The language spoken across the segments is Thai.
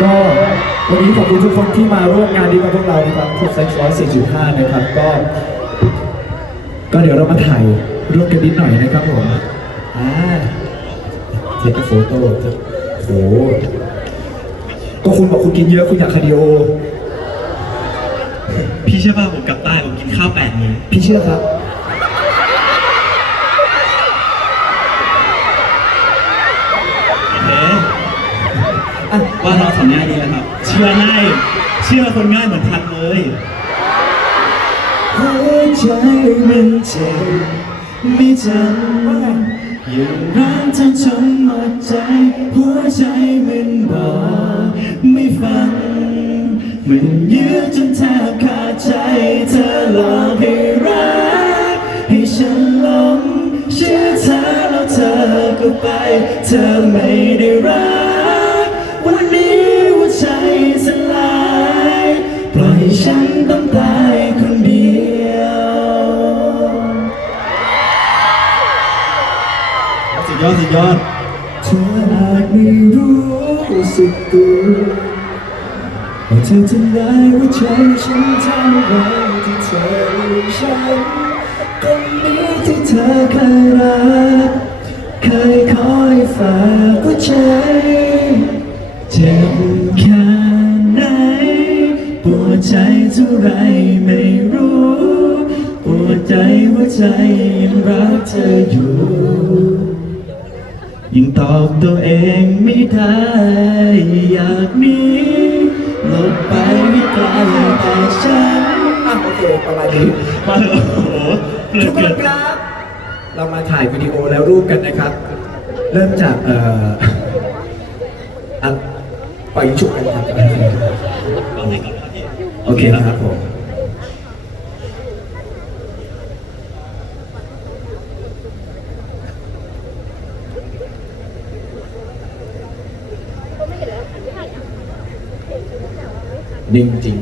ก็วันนี้ขอบคุณทุกคนที่มาร่วมงานนี้กับพวกเรานะครับทุกเซ็กซ์ร้อยสี่จุดห้านะครับ ก็ ก็เดี๋ยวเรามาถ่ายรูปกันนิดหน่อยนะครับผมอ่าเทคโฟโต้โหก็คุณบอกคุณกินเยอะคุณอยากคาร์ดิโอ พี่เชื่อป่ะผมกลับใต้ผมกินข้าวแปดมื้อพี่เชื่อครับ เอ๊ะ อะว่าเราสอนง่ายดีแล้วครับ เชื่อง่ายเชื่อคนง่ายเหมือนทันเลยหัวใจมันเจ็บไม่จำอยังรักเธอจนหมดใจ หัวใจมันบอกไม่ฟัง มันยื้อจนแทบขาดใจ เธอหลอกให้รัก ให้ฉันหลงเชื่อเธอแล้วเธอก็ไป เธอไม่ได้รัก วันนี้หัวใจสลาย ปล่อยให้ฉันต้องตายคนเดียวสุดยอดสุดยอดเธออาจไม่รู้สึกตัวว่าเธอทำร้ายหัวใจฉันเท่าไรที่เธอลืมฉันคนนี้ที่เธอเคยรัก แค่ไหนปวดใจเท่าไรไม่รู้ปวดใจหัวใจยังรักเธออยู่ ยังตอบตัวเองไม่ได้อยากหนีหลบไปไม่ไกลแต่ฉันอะโอเคประมาณนี้มาเลยโอ้โหทุกคนนครับ เรามาถ่ายวิดีโอแล้วรูปกันนะครับ เริ่มจากเอ่ออะ ปล่อยฉุกกันครับโอเคนะครับผมนิ่งจริง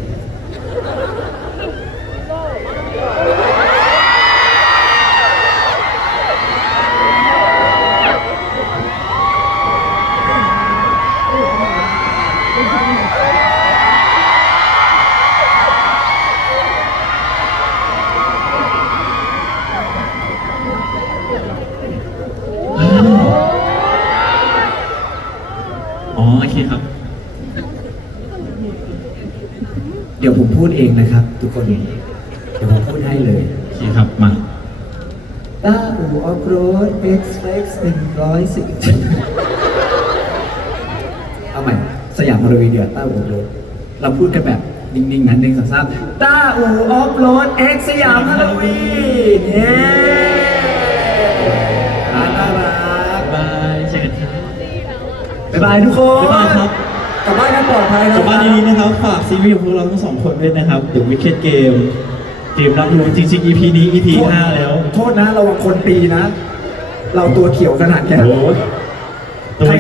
โอเคครับ เดี๋ยวผมพูดเองนะครับ ทุกคน เดี๋ยวผมพูดให้เลยโอเคครับ มาต้าอูออฟโรด X Flex หนึ่งร้อยสิบเอาใหม่ สยามพารวีเดียต้าอูออฟโรดเราพูดกันแบบนิ่งๆนั้นหนึ่งสองสามต้าอูออฟโรด X สยามพารวีเย้น่า บ๊ายบายทุกคนบ๊ายบายครับ กลับบ้านกันปลอดภัยนะกลับบ้านดีๆนะครับ ฝากซีรีส์ของพวกเราทั้งสองคนด้วยนะครับ The Wicked Game เกมรับรู้จริงๆ EP นี้ EP 5แล้ว โทษนะระวังคนตีนะ เราตัวเขียวขนาดเนี้ยโอ้โหตัวใคร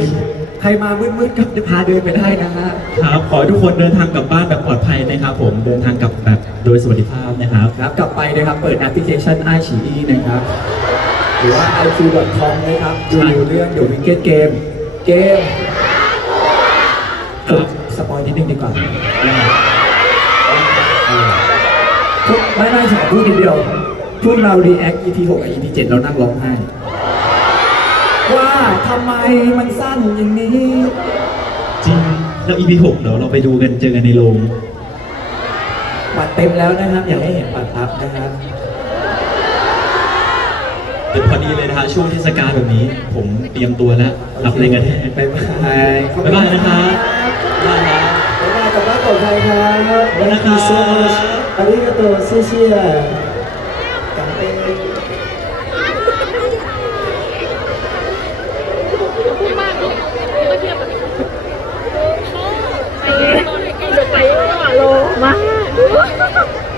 ใครมามืดๆก็จะพาเดินไปได้นะฮะครับ ขอให้ทุกคนเดินทางกลับบ้านแบบปลอดภัยนะครับผม เดินทางกลับแบบโดยสวัสดิภาพนะครับ ครับกลับไปนะครับ เปิดแอปพลิเคชัน i อ e นะครับ หรือว่า iq.com นะครับ ดูเรื่อง The Wicked Game เกมครับ สปอยนิดนึงดีกว่าพวกไม่ไม่ฉันพูดทีเดียว พวกเรา react EP 6กับ EP 7เรานั่งร้องไห้ว่าทำไมมันสั้นอย่างนี้ จริงแล้ว EP 6เดี๋ยวเราไปดูกันเจอกันในโรงบัตรเต็มแล้วนะครับ อยากให้เห็นบัตรอัพนะครับเดี๋ยวพอดีเลยนะฮะช่วงเทศกาลแบบนี้ ผมเตรียมตัวแล้วรับแรงกระแทกบ๊ายบายบ๊ายบายนะครั ขอบคุณนะครับอาริกาโตเซีย